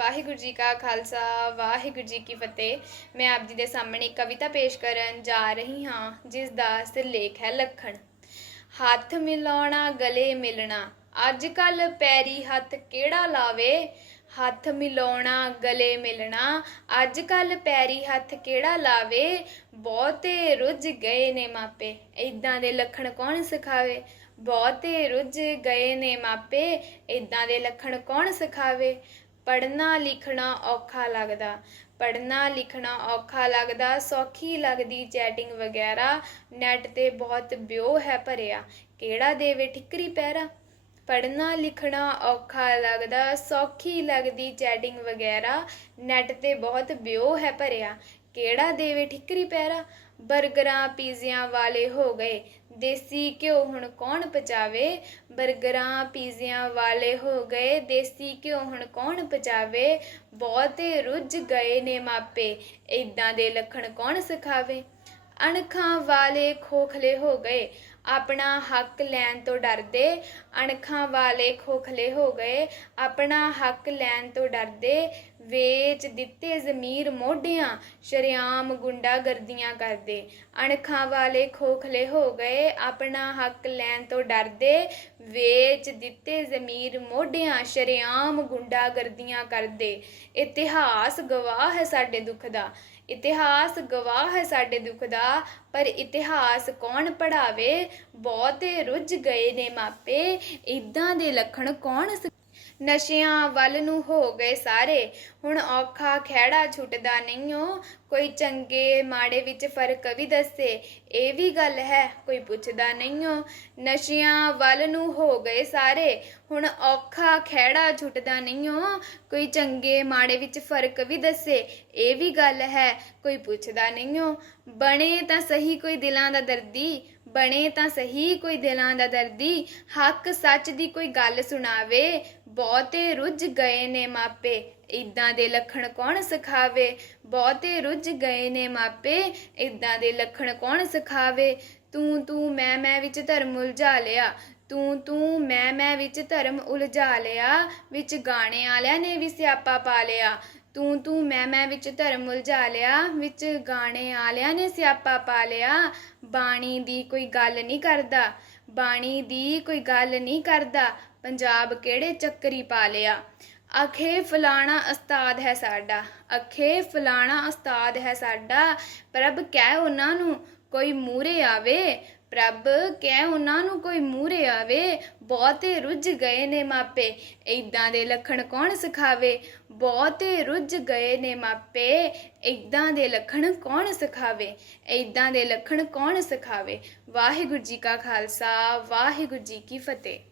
ਵਾਹਿਗੁਰੂ ਜੀ ਕਾ ਖਾਲਸਾ, ਵਾਹਿਗੁਰੂ ਜੀ ਕੀ ਫਤਿਹ। ਮੈਂ ਆਪ ਜੀ ਦੇ ਸਾਹਮਣੇ ਕਵਿਤਾ ਪੇਸ਼ ਕਰਨ ਜਾ ਰਹੀ ਹਾਂ, ਜਿਸ ਦਾ ਸਿਰਲੇਖ ਹੈ ਲੱਖਣ। ਹੱਥ ਮਿਲਾਉਣਾ, ਗਲੇ ਮਿਲਣਾ ਅੱਜ ਕੱਲ ਪੈਰੀ ਹੱਥ ਕਿਹੜਾ ਲਾਵੇ? ਹੱਥ ਮਿਲਾਉਣਾ, ਗਲੇ ਮਿਲਣਾ ਅੱਜ ਕੱਲ ਪੈਰੀ ਹੱਥ ਕਿਹੜਾ ਲਾਵੇ? ਬਹੁਤੇ ਰੁੱਝ ਗਏ ਨੇ ਮਾਪੇ ਇਦਾਂ ਦੇ ਲੱਖਣ ਕੌਣ ਸਿਖਾਵੇ? ਬਹੁਤੇ ਰੁੱਝ ਗਏ ਨੇ ਮਾਪੇ ਇਦਾਂ ਦੇ ਲੱਖਣ ਕੌਣ ਸਿਖਾਵੇ? ਪੜਨਾ ਲਿਖਣਾ ਔਖਾ ਲੱਗਦਾ। ਪੜਨਾ ਲਿਖਣਾ ਔਖਾ ਲੱਗਦਾ, ਸੌਖੀ ਲੱਗਦੀ ਚੈਟਿੰਗ ਵਗੈਰਾ। ਨੈਟ ਤੇ ਬਹੁਤ ਬਿਓ ਹੈ ਭਰਿਆ। ਕਿਹੜਾ ਦੇਵੇ ਠਿਕਰੀ ਪੈਰਾ? ਪੜਨਾ ਲਿਖਣਾ ਔਖਾ ਲੱਗਦਾ, ਸੌਖੀ ਲੱਗਦੀ ਚੈਟਿੰਗ ਵਗੈਰਾ। ਨੈਟ ਤੇ ਬਹੁਤ ਬਿਓ ਹੈ ਭਰਿਆ। ਕਿਹੜਾ ਦੇਵੇ ਠਿਕਰੀ ਪੈਰਾ? ਬਰਗਰਾਂ, ਪੀਜ਼ਿਆਂ ਵਾਲੇ ਹੋ ਗਏ। ਦੇਸੀ ਘਿਓ ਹੁਣ ਕੌਣ ਪਚਾਵੇ? ਬਰਗਰਾਂ, ਪੀਜ਼ਿਆਂ ਵਾਲੇ ਹੋ ਗਏ। ਦੇਸੀ ਘਿਓ ਹੁਣ ਕੌਣ ਪਚਾਵੇ? ਬਹੁਤੇ ਰੁੱਝ ਗਏ ਨੇ ਮਾਪੇ। ਇਦਾਂ ਦੇ ਲੱਖਣ ਕੌਣ ਸਿਖਾਵੇ? ਅਣਖਾਂ ਵਾਲੇ ਖੋਖਲੇ ਹੋ ਗਏ। ਆਪਣਾ ਹੱਕ ਲੈਣ ਤੋਂ ਡਰਦੇ, ਅਣਖਾਂ ਵਾਲੇ ਖੋਖਲੇ ਹੋ ਗਏ। ਆਪਣਾ ਹੱਕ ਲੈਣ ਤੋਂ ਡਰਦੇ, ਵੇਚ ਦਿੱਤੇ ਜ਼ਮੀਰ ਮੋਢਿਆਂ, ਸ਼ਰਿਆਮ ਗੁੰਡਾਗਰਦੀਆਂ ਕਰਦੇ। ਅਣਖਾਂ ਵਾਲੇ ਖੋਖਲੇ ਹੋ ਗਏ, ਆਪਣਾ ਹੱਕ ਲੈਣ ਤੋਂ ਡਰਦੇ, ਵੇਚ ਦਿੱਤੇ ਜ਼ਮੀਰ ਮੋਢਿਆਂ, ਸ਼ਰਿਆਮ ਗੁੰਡਾਗਰਦੀਆਂ ਕਰਦੇ। ਇਤਿਹਾਸ ਗਵਾਹ ਹੈ ਸਾਡੇ ਦੁੱਖ ਦਾ, ਇਤਿਹਾਸ ਗਵਾਹ ਹੈ ਸਾਡੇ ਦੁੱਖ ਦਾ, ਪਰ ਇਤਿਹਾਸ ਕੌਣ ਪੜਾਵੇ ਬਹੁਤੇ ਰੁੱਝ ਗਏ ਨੇ ਮਾਪੇ। ਇਦਾਂ ਦੇ ਲੱਖਣ ਕੌਣ ਨਸ਼ਿਆਂ ਵੱਲ ਨੂੰ ਹੋ ਗਏ ਸਾਰੇ। ਹੁਣ ਔਖਾ ਖਹਿੜਾ ਛੁੱਟਦਾ ਨਹੀਂਓ। ਕੋਈ ਚੰਗੇ ਮਾੜੇ ਵਿੱਚ ਫ਼ਰਕ ਵੀ ਦੱਸੇ। ਇਹ ਵੀ ਗੱਲ ਹੈ, ਕੋਈ ਪੁੱਛਦਾ ਨਹੀਂਓ। ਨਸ਼ਿਆਂ ਵੱਲ ਨੂੰ ਹੋ ਗਏ ਸਾਰੇ। ਹੁਣ ਔਖਾ ਖਹਿੜਾ ਛੁੱਟਦਾ ਨਹੀਂਓ। ਕੋਈ ਚੰਗੇ ਮਾੜੇ ਵਿੱਚ ਫ਼ਰਕ ਵੀ ਦੱਸੇ। ਇਹ ਵੀ ਗੱਲ ਹੈ, ਕੋਈ ਪੁੱਛਦਾ ਨਹੀਂਓ। ਬਣੇ ਤਾਂ ਸਹੀ ਕੋਈ ਦਿਲਾਂ ਦਾ ਦਰਦੀ। ਬਣੇ ਤਾਂ ਸਹੀ ਕੋਈ ਦਿਲਾਂ ਦਾ ਦਰਦੀ, ਹੱਕ ਸੱਚ ਦੀ ਕੋਈ ਗੱਲ ਸੁਣਾਵੇ। ਬਹੁਤੇ ਰੁੱਝ ਗਏ ਨੇ ਮਾਪੇ ਇਦਾਂ ਦੇ ਲੱਖਣ ਕੌਣ ਸਿਖਾਵੇ? ਬਹੁਤੇ ਰੁੱਝ ਗਏ ਨੇ ਮਾਪੇ ਇਦਾਂ ਦੇ ਲੱਖਣ ਕੌਣ ਸਿਖਾਵੇ? ਤੂੰ ਤੂੰ, ਮੈਂ ਮੈਂ ਵਿੱਚ ਧਰਮ ਉਲਝਾ ਲਿਆ। ਤੂੰ ਤੂੰ, ਮੈਂ ਮੈਂ ਵਿੱਚ ਧਰਮ ਉਲਝਾ ਲਿਆ। ਵਿੱਚ ਗਾਣੇ ਵਾਲਿਆਂ ਨੇ ਵੀ ਸਿਆਪਾ ਪਾ ਲਿਆ। ਤੂੰ ਤੂੰ, ਮੈਂ ਮੈਂ ਵਿੱਚ ਧਰਮ ਉਲਝਾ ਲਿਆ, ਵਿੱਚ ਗਾਣੇ ਵਾਲਿਆਂ ਨੇ, ਸਿਆਪਾ ਪਾ ਲਿਆ। ਬਾਣੀ ਦੀ ਕੋਈ ਗੱਲ ਨਹੀਂ ਕਰਦਾ, ਬਾਣੀ ਦੀ ਕੋਈ ਗੱਲ ਨਹੀਂ ਕਰਦਾ, ਪੰਜਾਬ ਕਿਹੜੇ ਚੱਕਰੀ ਪਾ ਲਿਆ। ਅਖੇ ਫਲਾਣਾ ਉਸਤਾਦ ਹੈ ਸਾਡਾ ਅਖੇ ਫਲਾਣਾ ਉਸਤਾਦ ਹੈ ਸਾਡਾ, ਪ੍ਰਭ ਕਹਿ ਉਹਨਾਂ ਨੂੰ ਕੋਈ ਮੂਰੇ ਆਵੇ, ਪ੍ਰਭ, ਕਹਿ ਉਹਨਾਂ ਨੂੰ ਕੋਈ ਮੂਰੇ ਆਵੇ, ਬਹੁਤੇ ਰੁੱਝ ਗਏ ਨੇ ਮਾਪੇ ਇਦਾਂ ਦੇ ਲੱਖਣ ਕੌਣ ਸਿਖਾਵੇ? ਬਹੁਤੇ ਰੁੱਝ ਗਏ ਨੇ ਮਾਪੇ ਇਦਾਂ ਦੇ ਲੱਖਣ ਕੌਣ ਸਿਖਾਵੇ? ਇਦਾਂ ਦੇ ਲੱਖਣ ਕੌਣ ਸਿਖਾਵੇ? ਵਾਹਿਗੁਰੂ ਜੀ ਕਾ ਖਾਲਸਾ, ਵਾਹਿਗੁਰੂ ਜੀ ਕੀ ਫਤਿਹ।